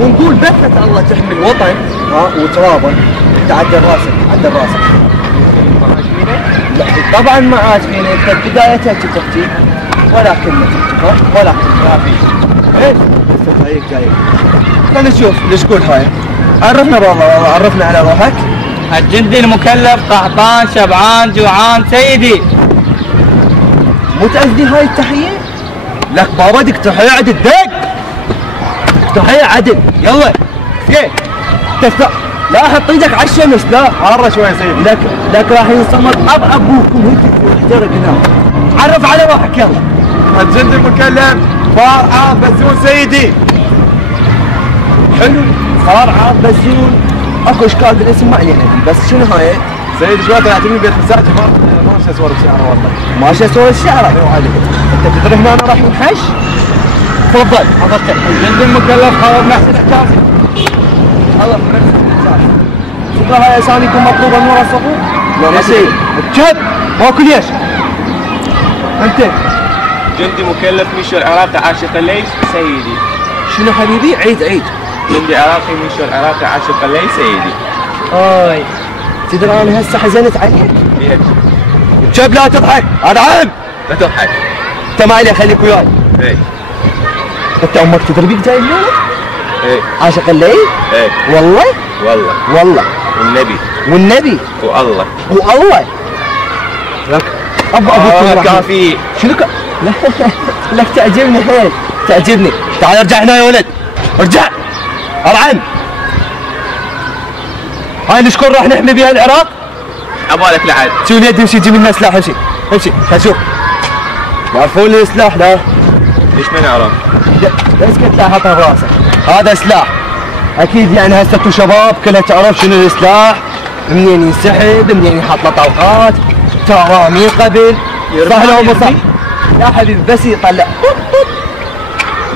ونقول بثة الله تحمي الوطن وترابه. تعدل راسك عدل راسك. لا طبعا ما عاجبيني انت بدايتها تحكي ولا كلمه تحكي ولا ما في. ايش؟ جايك خلينا نشوف السكول هاي. عرفنا والله عرفنا على روحك. الجندي المكلف قحطان شبعان جوعان سيدي. مو تأذي هاي التحية؟ لك بابا بدك تحية عدل دق. تحية عدل يلا. كيف؟ تفتح لا حط ايدك على الشمس لا حارة شوي يا سيدي. لك راح ينصمد ابوكم هيك احترق هنا. عرف على روحك يلا. الجندي المكلف فار عاض بزون سيدي. حلو فار عاض بزون. اكو اشكال بالاسم ما علينا بس شنو هاي؟ سيدي شوي طلعتني بيت مساجي ما ماشي اسوار الشعر والله. ماشي اسوار الشعر ايوه عليك. انت تدري هنا انا راح نحش؟ تفضل حضرتك. الجندي المكلف خالد محسن حجازي. الله تبغى هاي اساميكم مطلوبه من ورا الصفوف؟ لا ما شيء. كذب ماكو ليش؟ انت جندي مكلف ميشو العراقي عاشق الليل سيدي. شنو حبيبي؟ عيد. جندي عراقي ميشو العراقي عاشق الليل سيدي. تدري انا هسه حزنت عليك؟ ليش؟ شوف لا تضحك، هذا عام. لا تضحك. انت ما عليه خليك وياي. ايه. انت امك تدري بيك جاي اليوم؟ ايه. عاشق الليل؟ ايه. والله؟ والله. والنبي. والله. لك ابوك كافي. شنو لك تعجبني حيل، تعجبني. تعال ارجع هنا يا ولد. ارجع. ارعن. هاي الشكون راح نحمي بها العراق؟ عبالك لعد. شوف اليد امشي جيب لنا سلاح امشي. خل شوف. يعرفون لي السلاح لا؟ ليش ما نعرف؟ لا اسكت لا حطها براسك. هذا سلاح. اكيد يعني هسه انتم شباب كلها تعرف شنو السلاح، منين ينسحب، منين يحط له طلقات، ترامي قبل، صح لو مو صح؟ يا حبيبي بس يطلع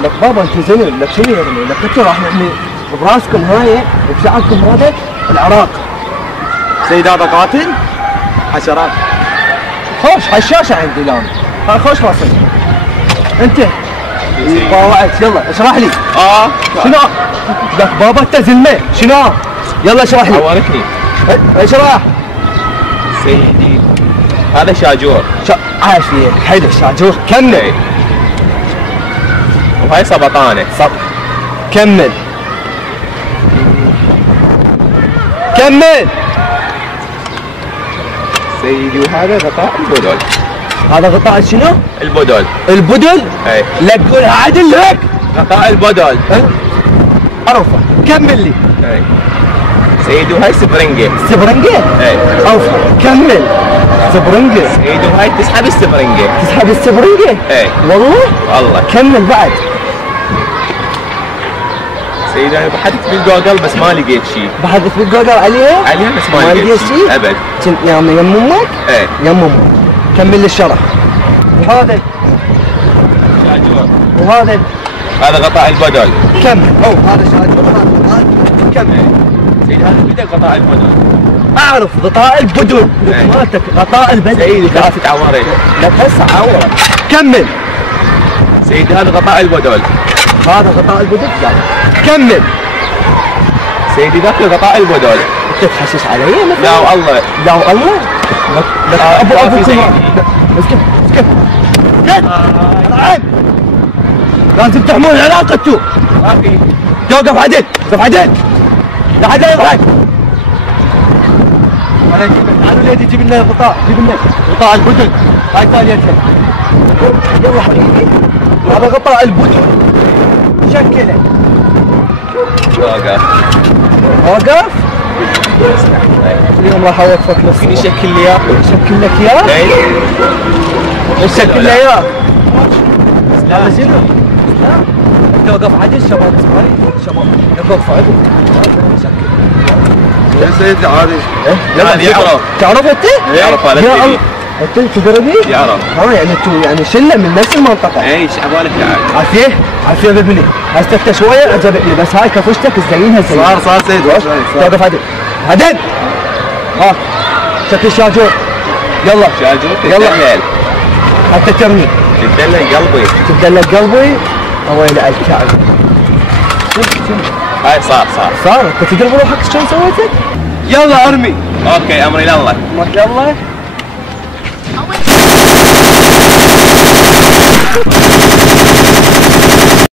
لك بابا انت زين. لك شنو يرمي؟ لك انتم راح نحمي براسكم هاي وبشعبكم هذا العراق. سيد هذا قاتل حشرات. خوش حشاشه عندي الان. هاي خوش راسك. انت طاوعت يلا اشرح لي. شنو؟ لك بابا انت زلمه شنو؟ يلا اشرح لي. عواركني. اشرح. سيدي هذا شاجور. عافيه حلو شاجور. كمل. وهاي سبطانه. كمل. سيدي وهذا غطاء البدل. هذا غطاء شنو؟ البدل. اي. لا تقولها عدل لك. غطاء البدل. عرفه. كمل لي. اي. سيدي وهاي سبرنجه. اي. عرفه. كمل. سبرنجه. سيدي وهاي تسحب السبرنجه. اي. والله. كمل بعد. سيدي انا بحثت بالجوجل بس ما لقيت شيء. بحثت بالجوجل عليها بس ما لقيت شيء ابد. كنت يم امك؟ ايه يم امك. كمل لي الشرح. وهذا شاجور. هذا غطاء البدل. كمل. هذا شاجور. هذا كمل. سيدي هذا بدل غطاء البدل. اعرف غطاء البدل. مالتك غطاء البدل. سيدي ثلاثة عوارين. لك هسه عورك. كمل. سيدي هذا غطاء البدل. هذا غطاء البدل. كمل. سيدي ذاك غطاء البدل. انت تحشش علي مثلا؟ لا والله. لك ابو اسكت. العب. لازم تحمون العلاقه انتو. ما في. توقف عدل. لا حد يضحك. تعالوا ليدي جيب لنا غطاء. غطاء البدل. هاي ثانيتها. يلا حبيبي. هذا غطاء البدل. شكله. واقف؟ اليوم راح اوقفك نص. يشكل لي اياه. يشكل لك اياه؟ يشكل لي اياه. هذا شنو؟ انت وقف عدل شباب صغير. وقف عدل. يا سيدي عادي. هذا يعرف. تعرف انت؟ يعرف هذا الشيء. انت تدري بيه؟ يعرف. يعني انتوا يعني شله من نفس المنطقه. ايش عبالك لعب. عافيه بابني. هسه انت شويه عجبتني بس هاي كفشتك تزينها زين. صار سيد. توقف عدل. شكل شاجور. يلا. تدلل. حتى ترمي. تدلل قلبي. الله يلعن الكعب. هاي صار. صار انت تدري بروحك شلون سويتك؟ يلا ارمي. اوكي امري لله. امرك يلا.